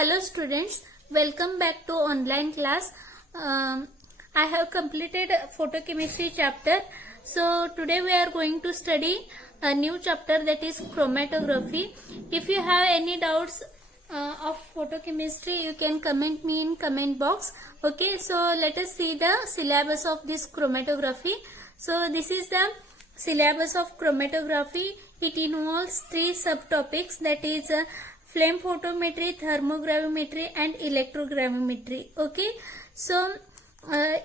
Hello students, welcome back to online class. I have completed photochemistry chapter. So today we are going to study a new chapter, that is chromatography. If you have any doubts of photochemistry, you can comment me in comment box. Okay, so let us see the syllabus of this chromatography. So this is the syllabus of chromatography. It involves three subtopics, that is flame photometry, thermogravimetry and electrogravimetry. Okay, so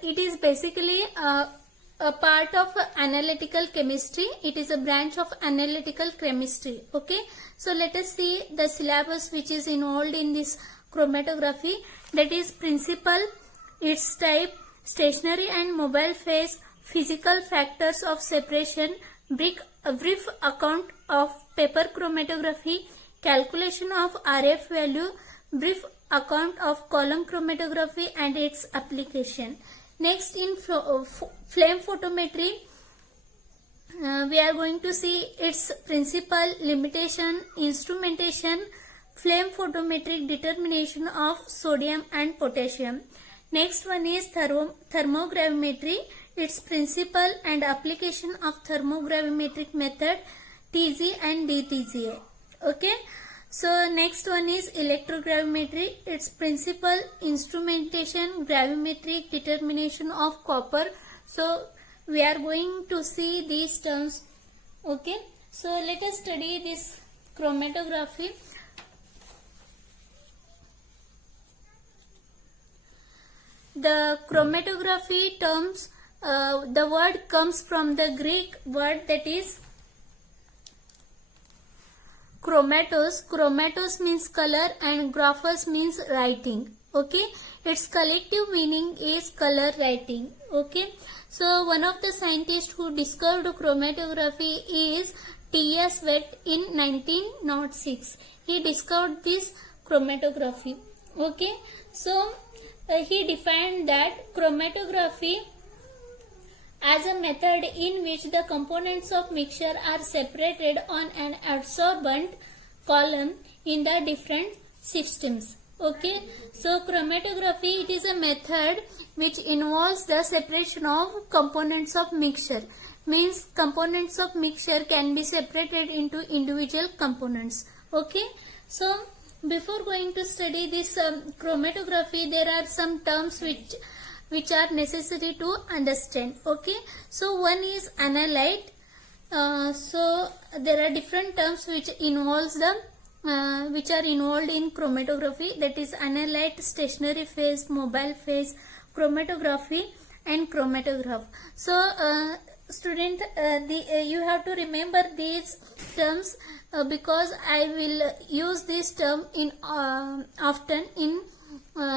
it is basically a part of analytical chemistry. It is a branch of analytical chemistry. Okay, so let us see the syllabus which is involved in this chromatography. That is principle, its type, stationary and mobile phase, physical factors of separation, brief account of paper chromatography, calculation of RF value, brief account of column chromatography and its application. Next, in flame photometry, we are going to see its principle, limitation, instrumentation, flame photometric determination of sodium and potassium. Next one is thermogravimetry, its principle and application of thermogravimetric method, TZ and DTGA. Okay, so next one is electrogravimetry, its principle, instrumentation, gravimetric determination of copper. So we are going to see these terms. Okay, so let us study this chromatography. The chromatography terms, the word comes from the Greek word, that is chromatos. Chromatos means color and graphos means writing. Okay, its collective meaning is color writing. Okay, so one of the scientists who discovered chromatography is T.S. Wett in 1906. He discovered this chromatography. Okay, so he defined that chromatography as a method in which the components of mixture are separated on an adsorbent column in the different systems. Okay, so chromatography, it is a method which involves the separation of components of mixture. Means components of mixture can be separated into individual components. Okay, so before going to study this chromatography, there are some terms which are necessary to understand. Okay, so one is analyte. So there are different terms which involves the which are involved in chromatography, that is analyte, stationary phase, mobile phase, chromatography and chromatograph. So student, you have to remember these terms because I will use this term in often in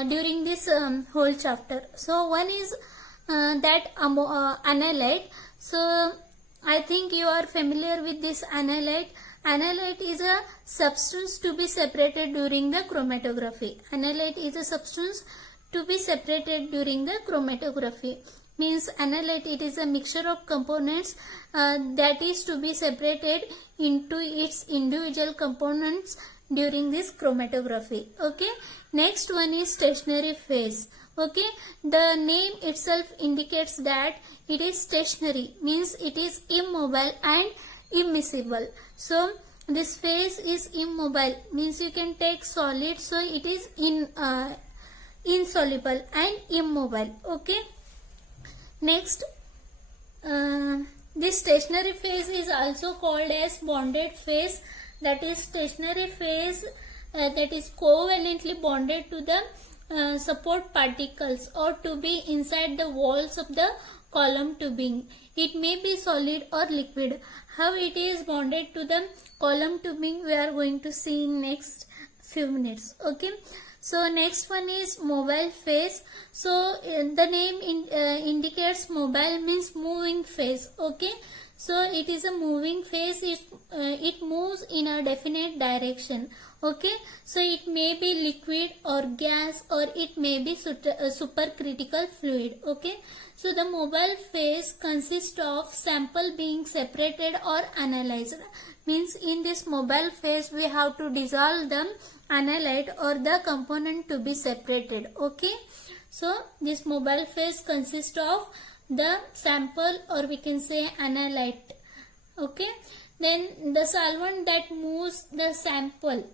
during this whole chapter. So one is that analyte. So I think you are familiar with this analyte. Analyte is a substance to be separated during the chromatography. Analyte is a substance to be separated during the chromatography. Means analyte, it is a mixture of components that is to be separated into its individual components during this chromatography. Okay, next one is stationary phase. Okay, the name itself indicates that it is stationary, means it is immobile and immiscible. So this phase is immobile, means you can take solid, so it is insoluble and immobile. Okay, next, this stationary phase is also called as bonded phase. That is stationary phase that is covalently bonded to the support particles or to be inside the walls of the column tubing. It may be solid or liquid. How it is bonded to the column tubing, we are going to see in next few minutes. Okay, so next one is mobile phase. So the name indicates mobile, means moving phase. Okay, so it is a moving phase. It moves in a definite direction. Okay, so it may be liquid or gas, or it may be supercritical fluid. Okay, so the mobile phase consists of sample being separated or analyzed. Means in this mobile phase we have to dissolve the analyte or the component to be separated. Okay, so this mobile phase consists of the sample, or we can say analyte. Okay, then the solvent that moves the sample.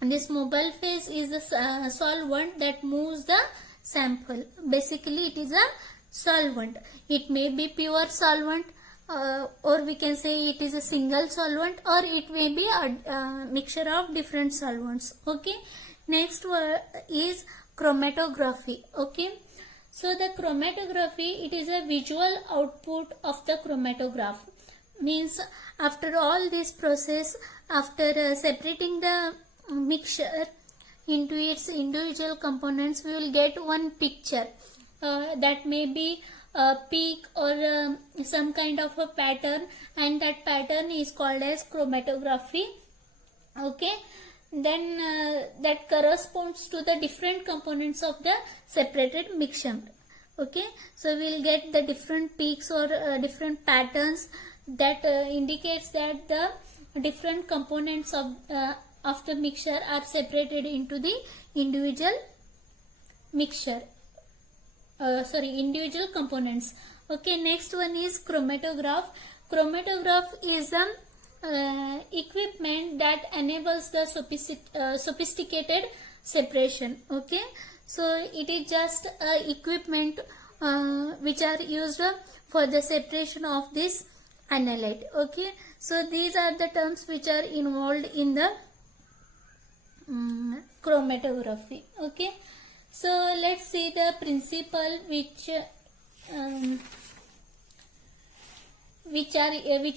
This mobile phase is the solvent that moves the sample. Basically it is a solvent. It may be pure solvent, or we can say it is a single solvent, or it may be a mixture of different solvents. Okay, next is chromatography. Okay, so the chromatography, it is a visual output of the chromatograph. Means after all this process, after separating the mixture into its individual components, we will get one picture that may be a peak or some kind of a pattern, and that pattern is called as chromatography. Okay, then that corresponds to the different components of the separated mixture. Okay, so we will get the different peaks or different patterns that indicates that the different components of the mixture are separated into the individual mixture. Individual components. Okay, next one is chromatograph. Chromatograph is an equipment that enables the sophisticated separation. Okay, so it is just equipment which are used for the separation of this analyte. Okay, so these are the terms which are involved in the chromatography. Okay, so let's see the principle which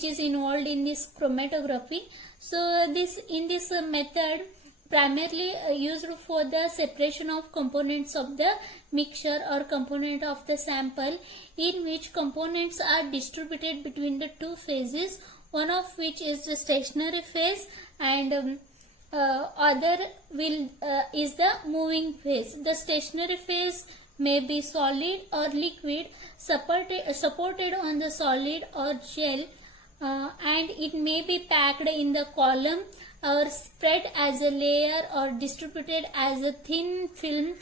is involved in this chromatography. So in this method primarily used for the separation of components of the mixture or component of the sample, in which components are distributed between the two phases, one of which is the stationary phase and other is the moving phase. The stationary phase may be solid or liquid, supported on the solid or gel, and it may be packed in the column or spread as a layer or distributed as a thin film.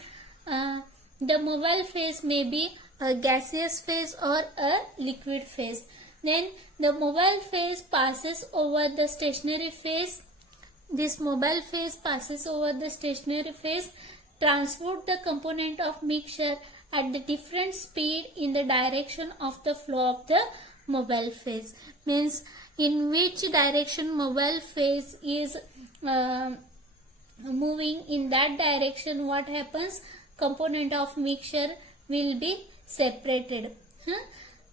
The mobile phase may be a gaseous phase or a liquid phase. Then the mobile phase passes over the stationary phase. This mobile phase passes over the stationary phase, transport the component of mixture at the different speed in the direction of the flow of the mobile phase. Means in which direction mobile phase is moving, in that direction what happens, component of mixture will be separated.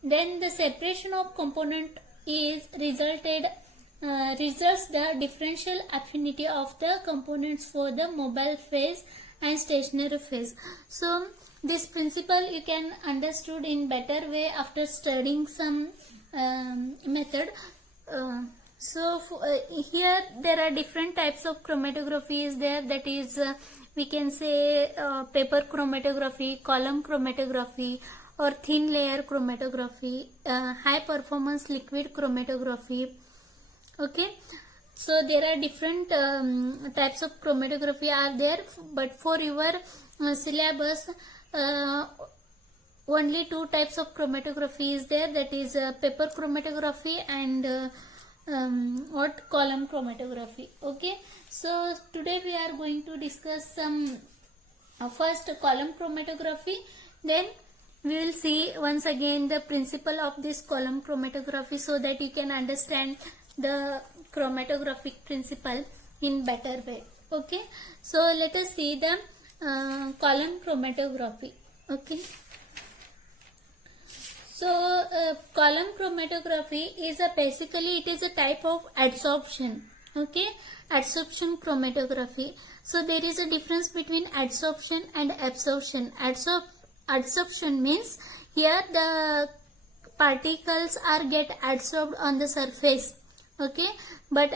Then the separation of component is results the differential affinity of the components for the mobile phase and stationary phase. So this principle you can understood in better way after studying some method. Here there are different types of chromatography is there, that is we can say paper chromatography, column chromatography, or thin layer chromatography, high performance liquid chromatography. Okay, so there are different types of chromatography are there, but for your syllabus only two types of chromatography is there, that is paper chromatography and column chromatography. Okay, so today we are going to discuss some first column chromatography, then we will see once again the principle of this column chromatography so that you can understand the chromatographic principle in better way. Okay, so let us see the column chromatography. Okay, so column chromatography is basically it is a type of adsorption. Okay, adsorption chromatography. So there is a difference between adsorption and absorption. Adsorption means here the particles are get adsorbed on the surface. Okay, but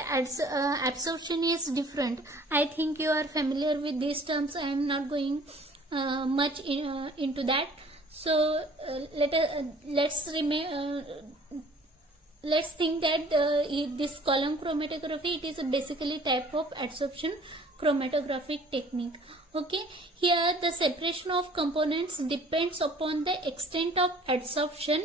absorption is different. I think you are familiar with these terms. I am not going much into that. So let's think that this column chromatography, it is basically type of adsorption chromatographic technique. Okay, here the separation of components depends upon the extent of adsorption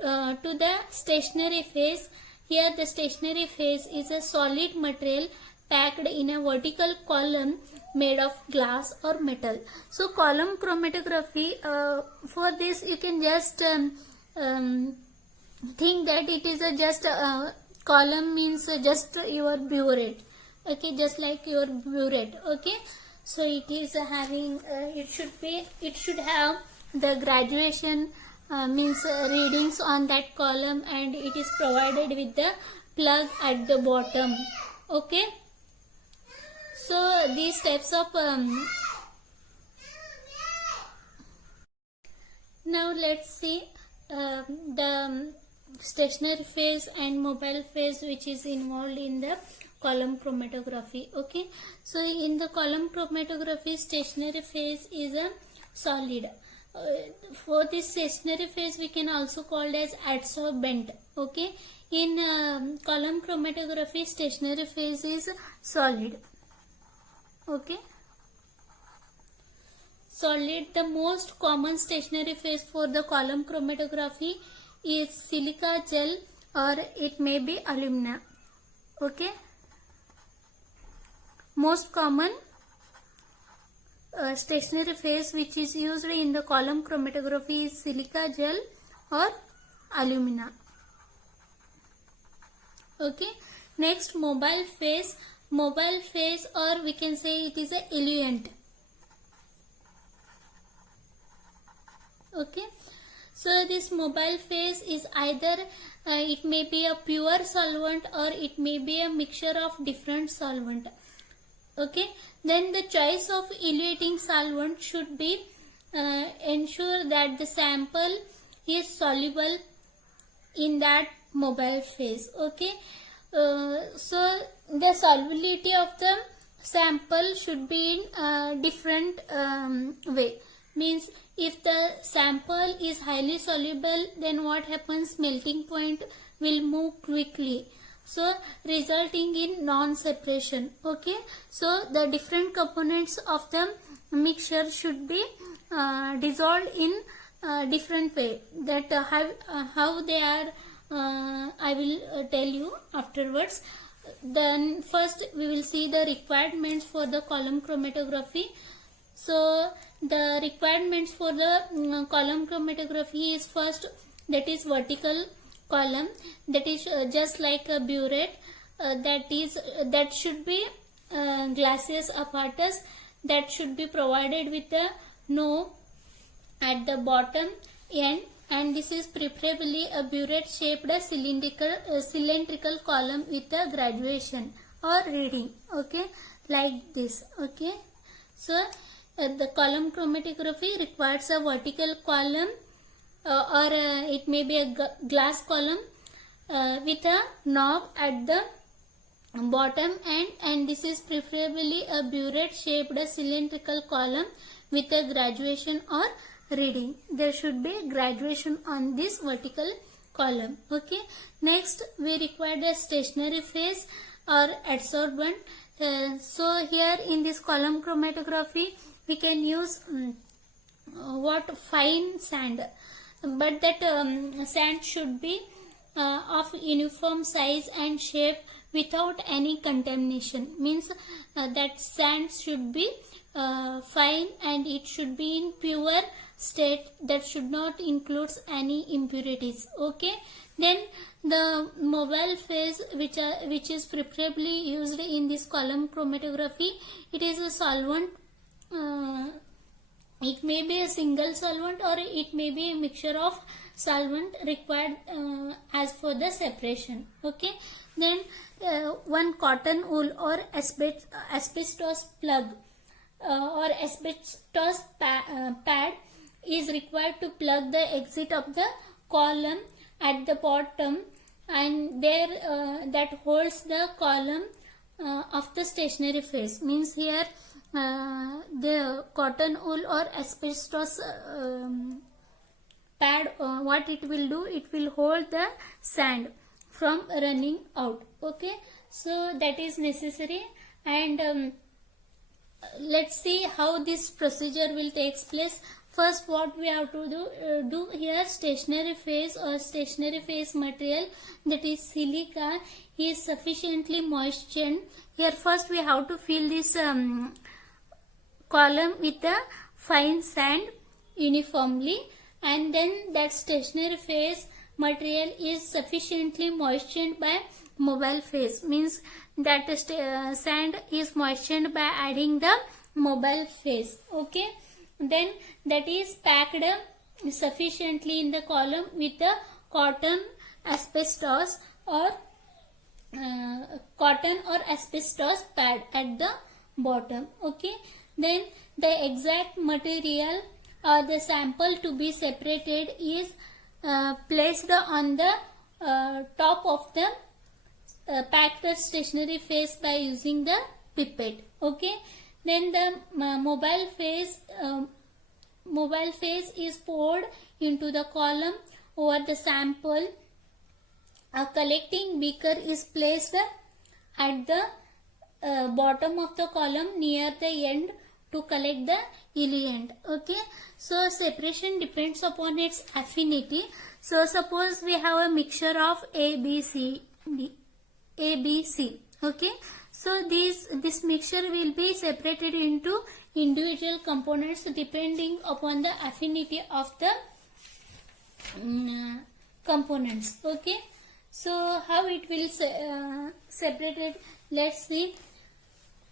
to the stationary phase. Here the stationary phase is a solid material packed in a vertical column made of glass or metal. So column chromatography, for this you can just think that it is a just column means just your burette. Okay, just like your burette. Okay, so it is having it should have the graduation means readings on that column, and it is provided with the plug at the bottom. Okay, so these types of now let's see the stationary phase and mobile phase which is involved in the column chromatography. Okay, so in the column chromatography, stationary phase is a solid. For this stationary phase we can also called as adsorbent. Okay, in column chromatography, stationary phase is solid. Okay, solid. The most common stationary phase for the column chromatography is silica gel, or it may be alumina. Okay, most common stationary phase which is used in the column chromatography is silica gel or alumina. Okay, next mobile phase. Mobile phase, or we can say it is a eluent. Okay, so this mobile phase is either it may be a pure solvent or it may be a mixture of different solvent. Okay, then the choice of eluting solvent should be ensure that the sample is soluble in that mobile phase. Okay, so the solubility of the sample should be in different way. Means if the sample is highly soluble, then what happens, melting point will move quickly, so resulting in non-separation. Okay, so the different components of the mixture should be dissolved in different way. That how they are, I will tell you afterwards. Then first we will see the requirements for the column chromatography. So the requirements for the column chromatography is first, that is vertical column, that is just like a burette, that should be glacis apparatus, that should be provided with the knob at the bottom end, and this is preferably a burette shaped cylindrical column with a graduation or reading. Okay, like this. Okay, so the column chromatography requires a vertical column or it may be a glass column with a knob at the bottom end, and this is preferably a burette shaped cylindrical column with a graduation or reading. There should be graduation on this vertical column. Okay, next we require the stationary phase or adsorbent. So here in this column chromatography we can use what, fine sand, but that sand should be of uniform size and shape without any contamination. Means that sand should be fine and it should be in pure state, that should not include any impurities. Okay, then the mobile phase which is preferably used in this column chromatography, it is a solvent. It may be a single solvent or it may be a mixture of solvent required as for the separation. Okay, then one cotton wool or asbestos plug or asbestos pad is required to plug the exit of the column at the bottom and there that holds the column of the stationary phase. Means here the cotton wool or asbestos pad, what it will do, it will hold the sand from running out. Okay, so that is necessary. And let's see how this procedure will take place. First, what we have to do here, stationary phase or stationary phase material, that is silica, is sufficiently moistened. Here first we have to fill this column with the fine sand uniformly, and then that stationary phase material is sufficiently moistened by mobile phase. Means that sand is moistened by adding the mobile phase. Okay, then that is packed sufficiently in the column with the cotton asbestos or asbestos pad at the bottom. Okay, then the exact material or the sample to be separated is placed on the top of the packed stationary phase by using the pipette. Okay, then the mobile phase is poured into the column over the sample. A collecting beaker is placed at the bottom of the column near the end to collect the eluent. Okay, so separation depends upon its affinity. So suppose we have a mixture of A, B, C. Okay, so this mixture will be separated into individual components depending upon the affinity of the components. Okay, so how it will separated, let's see.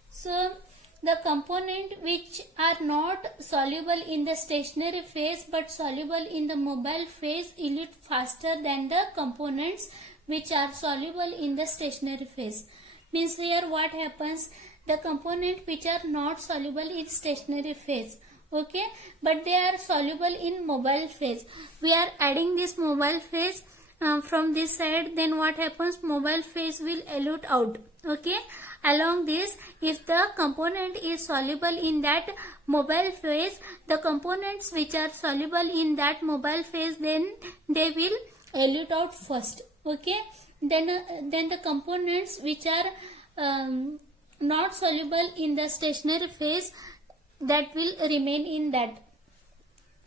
So the component which are not soluble in the stationary phase but soluble in the mobile phase elute faster than the components which are soluble in the stationary phase. Means here what happens, the component which are not soluble in stationary phase, okay, but they are soluble in mobile phase. We are adding this mobile phase from this side, then what happens, mobile phase will elute out. Okay, along this, if the component is soluble in that mobile phase, the components which are soluble in that mobile phase, then they will elute out first. Okay, then the components which are not soluble in the stationary phase, that will remain in that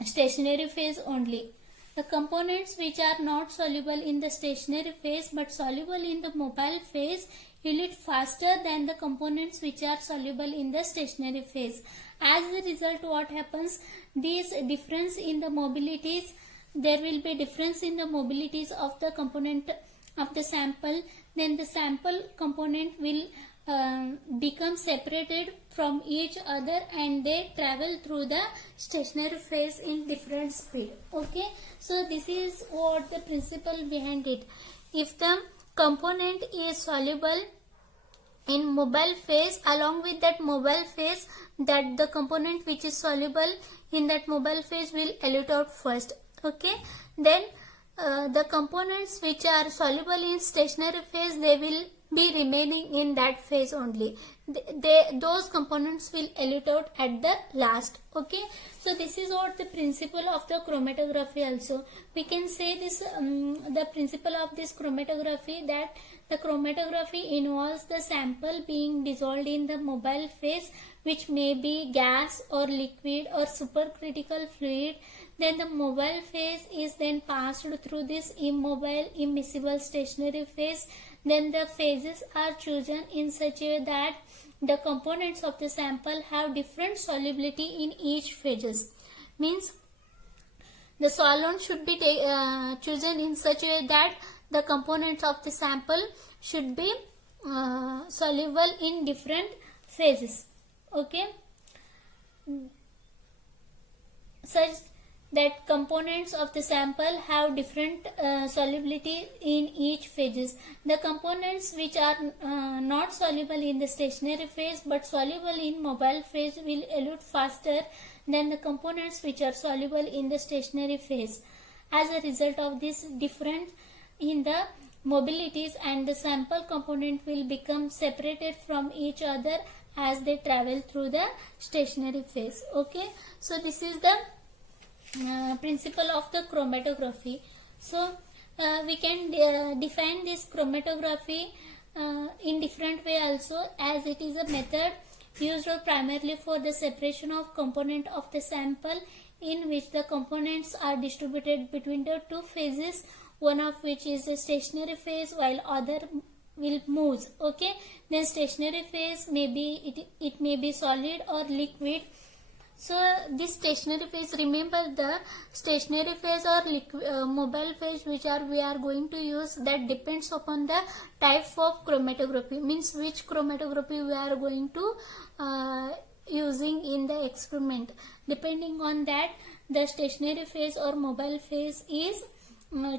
stationary phase only. The components which are not soluble in the stationary phase but soluble in the mobile phase elute faster than the components which are soluble in the stationary phase. As a result, what happens, this difference in the mobilities, there will be difference in the mobilities of the component of the sample, then the sample component will become separated from each other and they travel through the stationary phase in different speed. Okay, so this is what the principle behind it. If the component is soluble in mobile phase, along with that mobile phase, that the component which is soluble in that mobile phase will elute out first. Okay, then the components which are soluble in stationary phase, they will be remaining in that phase only. Those components will elute out at the last. Okay, so this is what the principle of the chromatography. Also we can say this the principle of this chromatography, that the chromatography involves the sample being dissolved in the mobile phase, which may be gas or liquid or supercritical fluid. Then the mobile phase is then passed through this immobile immiscible stationary phase. Then the phases are chosen in such a way that the components of the sample have different solubility in each phases. Means the solvent should be chosen in such a way that the components of the sample should be soluble in different phases. Okay, such that components of the sample have different solubility in each phases. The components which are not soluble in the stationary phase but soluble in mobile phase will elute faster than the components which are soluble in the stationary phase. As a result of this difference in the mobilities, and the sample component will become separated from each other as they travel through the stationary phase. Okay, so this is the principle of the chromatography. So we can define this chromatography in different way also, as it is a method used primarily for the separation of component of the sample, in which the components are distributed between the two phases, one of which is the stationary phase while other will move. Okay, then stationary phase may be it may be solid or liquid. So this stationary phase, remember the stationary phase or mobile phase which we are going to use, that depends upon the type of chromatography, means which chromatography we are going to using in the experiment. Depending on that, the stationary phase or mobile phase is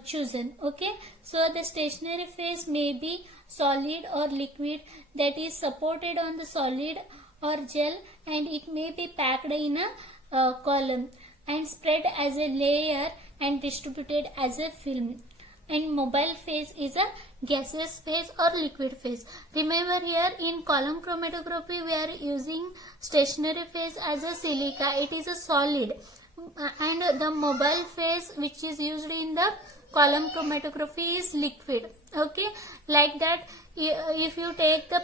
chosen. Okay, so the stationary phase may be solid or liquid, that is supported on the solid or gel, and it may be packed in a column and spread as a layer and distributed as a film. And mobile phase is a gaseous phase or liquid phase. Remember, here in column chromatography we are using stationary phase as a silica, it is a solid, and the mobile phase which is used in the column chromatography is liquid. Okay, like that, if you take the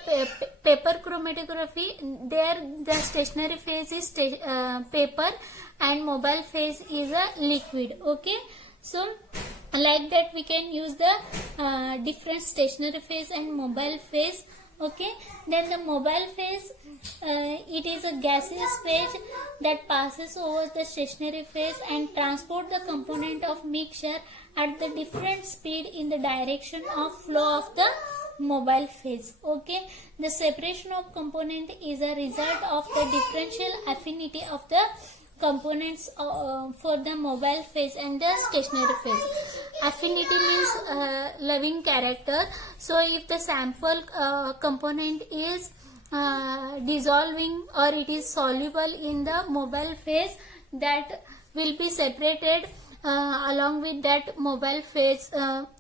paper chromatography, there the stationary phase is paper and mobile phase is a liquid. Okay, so like that we can use the different stationary phase and mobile phase. Okay, then the mobile phase, it is a gaseous phase that passes over the stationary phase and transport the component of mixture at the different speed in the direction of flow of the mobile phase. Okay, the separation of component is a result of the differential affinity of the components for the mobile phase and the stationary phase. Affinity means loving character. So if the sample component is dissolving or it is soluble in the mobile phase, that will be separated along with that mobile phase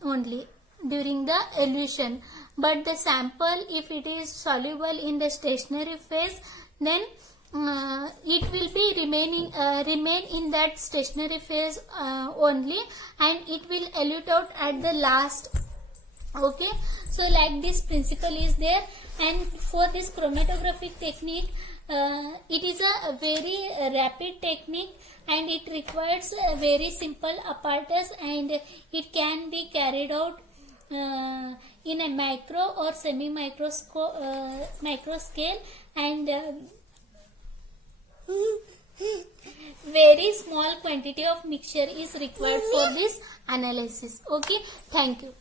only during the elution. But the sample, if it is soluble in the stationary phase, then it will be remain in that stationary phase only, and it will elute out at the last. Okay, so like this principle is there. And for this chromatographic technique, it is a very rapid technique, and it requires a very simple apparatus, and it can be carried out in a micro or semi micro scale, and very small quantity of mixture is required for this analysis. Okay, thank you.